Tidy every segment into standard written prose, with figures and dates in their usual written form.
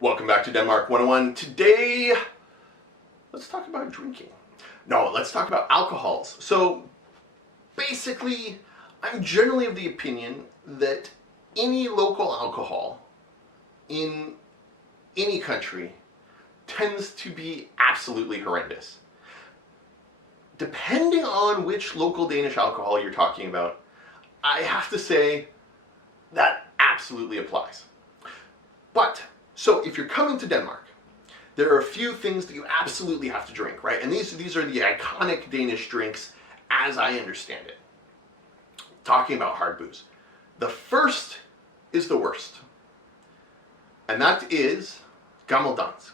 Welcome back to Denmark 101. Today, let's talk about drinking. No, let's talk about alcohols. So, basically, I'm generally of the opinion that any local alcohol in any country tends to be absolutely horrendous. Depending on which local Danish alcohol you're talking about, I have to say that absolutely applies. So if you're coming to Denmark, there are a few things that you absolutely have to drink, right? And these are the iconic Danish drinks as I understand it. Talking about hard booze. The first is the worst. And that is Gammel Dansk.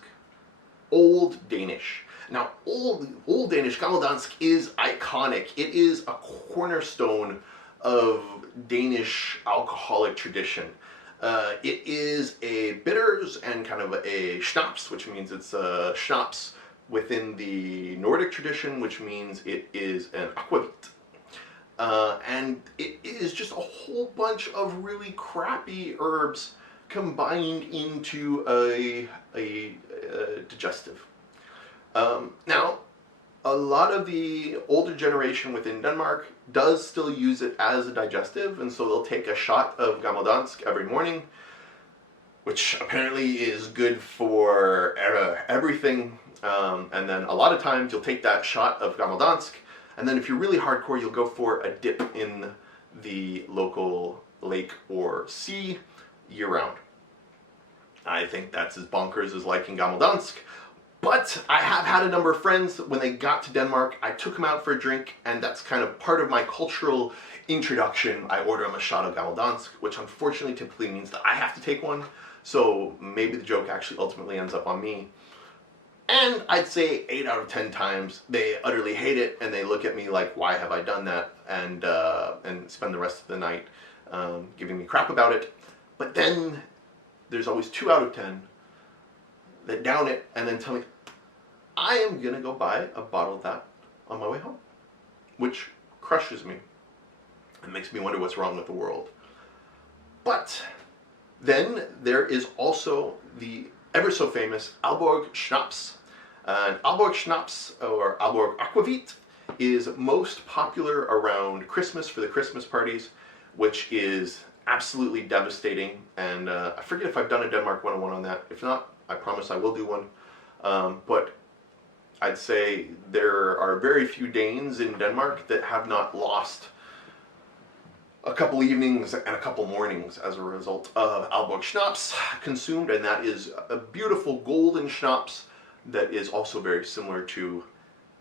Old Danish. Now, old Danish Gammel Dansk is iconic. It is a cornerstone of Danish alcoholic tradition. It is a bitters and kind of a schnapps, which means it's a schnapps within the Nordic tradition, which means it is an aquavit. And it is just a whole bunch of really crappy herbs combined into a digestive. Now, a lot of the older generation within Denmark does still use it as a digestive, and so they'll take a shot of Gammel Dansk every morning, which apparently is good for everything. And then a lot of times you'll take that shot of Gammel Dansk, and then if you're really hardcore, you'll go for a dip in the local lake or sea year-round. I think that's as bonkers as liking Gammel Dansk. But I have had a number of friends, when they got to Denmark, I took them out for a drink, and that's kind of part of my cultural introduction. I order them a shot of Gammel Dansk, which unfortunately typically means that I have to take one, so maybe the joke actually ultimately ends up on me. And I'd say 8 out of 10 times they utterly hate it, and they look at me like, why have I done that, and spend the rest of the night giving me crap about it. But then there's always 2 out of 10 that down it and then tell me, I am gonna go buy a bottle of that on my way home, which crushes me and makes me wonder what's wrong with the world. But then there is also the ever so famous Aalborg Schnapps. And Aalborg Schnapps, or Aalborg Aquavit, is most popular around Christmas for the Christmas parties, which is absolutely devastating. And I forget if I've done a Denmark 101 on that. If not, I promise I will do one. But I'd say there are very few Danes in Denmark that have not lost a couple evenings and a couple mornings as a result of Aalborg Schnapps consumed, and that is a beautiful golden schnapps that is also very similar to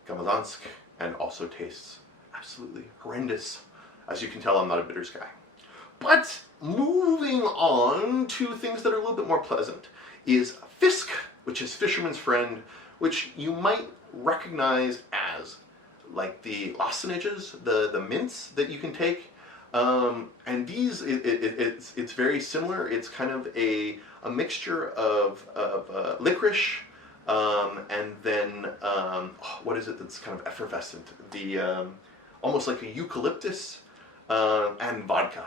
Gammel Dansk and also tastes absolutely horrendous. As you can tell, I'm not a bitters guy. But moving on to things that are a little bit more pleasant is Fisk, which is Fisherman's Friend, which you might recognize as like the lozenges, the mints that you can take. And these, it's very similar. It's kind of a mixture of licorice and then, what is it that's kind of effervescent? The almost like a eucalyptus and vodka.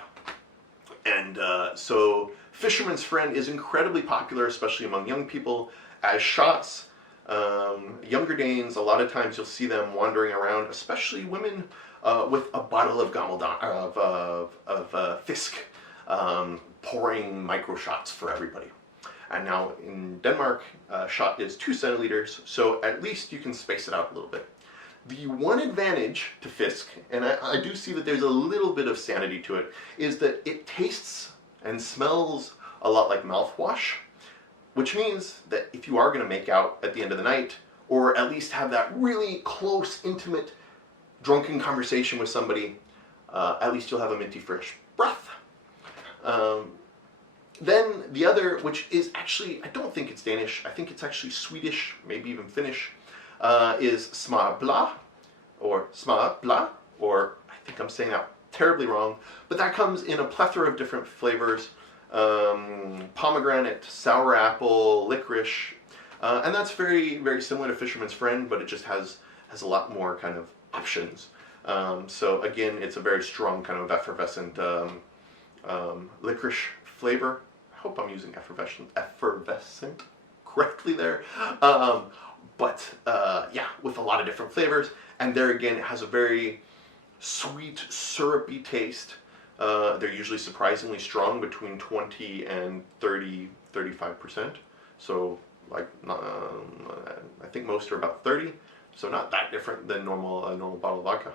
And so Fisherman's Friend is incredibly popular, especially among young people, as shots. Younger Danes, a lot of times you'll see them wandering around, especially women, with a bottle of Gammel of Fisk, pouring micro shots for everybody. And now in Denmark, a shot is 2 centiliters, so at least you can space it out a little bit. The one advantage to Fisk, and I do see that there's a little bit of sanity to it, is that it tastes and smells a lot like mouthwash, which means that if you are going to make out at the end of the night, or at least have that really close, intimate, drunken conversation with somebody, at least you'll have a minty fresh breath. Then the other, which is actually, I don't think it's Danish, I think it's actually Swedish, maybe even Finnish, is smørreblad, or smørreblad, or I think I'm saying that terribly wrong, but that comes in a plethora of different flavors, pomegranate, sour apple, licorice, and that's very, very similar to Fisherman's Friend, but it just has a lot more kind of options. So again, it's a very strong kind of effervescent licorice flavor. I hope I'm using effervescent correctly there. Yeah, with a lot of different flavors. And there again, it has a very sweet, syrupy taste. They're usually surprisingly strong, between 20 and 35%. So, like, I think most are about 30. So not that different than normal bottle of vodka.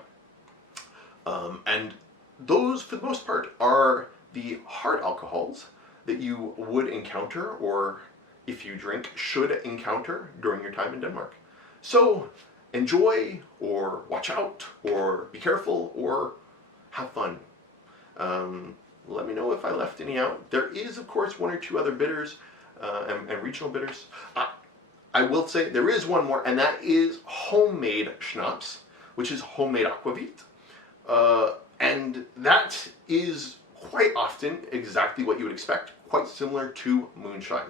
And those, for the most part, are the hard alcohols that you would encounter, or if you drink, should encounter during your time in Denmark. So enjoy, or watch out, or be careful, or have fun. Let me know if I left any out. There is, of course, one or two other bitters and regional bitters. I will say there is one more, and that is homemade schnapps, which is homemade aquavit. And that is quite often exactly what you would expect, quite similar to moonshine.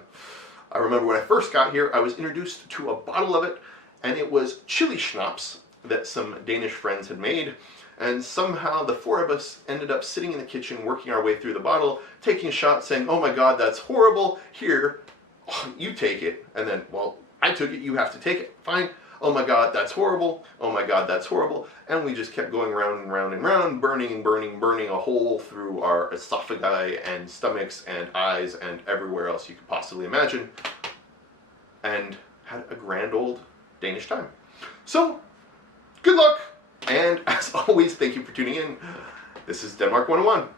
I remember when I first got here, I was introduced to a bottle of it, and it was chili schnapps that some Danish friends had made. And somehow the four of us ended up sitting in the kitchen, working our way through the bottle, taking shots, saying, "Oh my God, that's horrible. Here, you take it." And then, well, I took it, you have to take it. Fine. "Oh my God, that's horrible. Oh my God, that's horrible." And we just kept going round and round and round, burning a hole through our esophagi and stomachs and eyes and everywhere else you could possibly imagine. And had a grand old Danish time. So, good luck. And as always, thank you for tuning in. This is Denmark 101.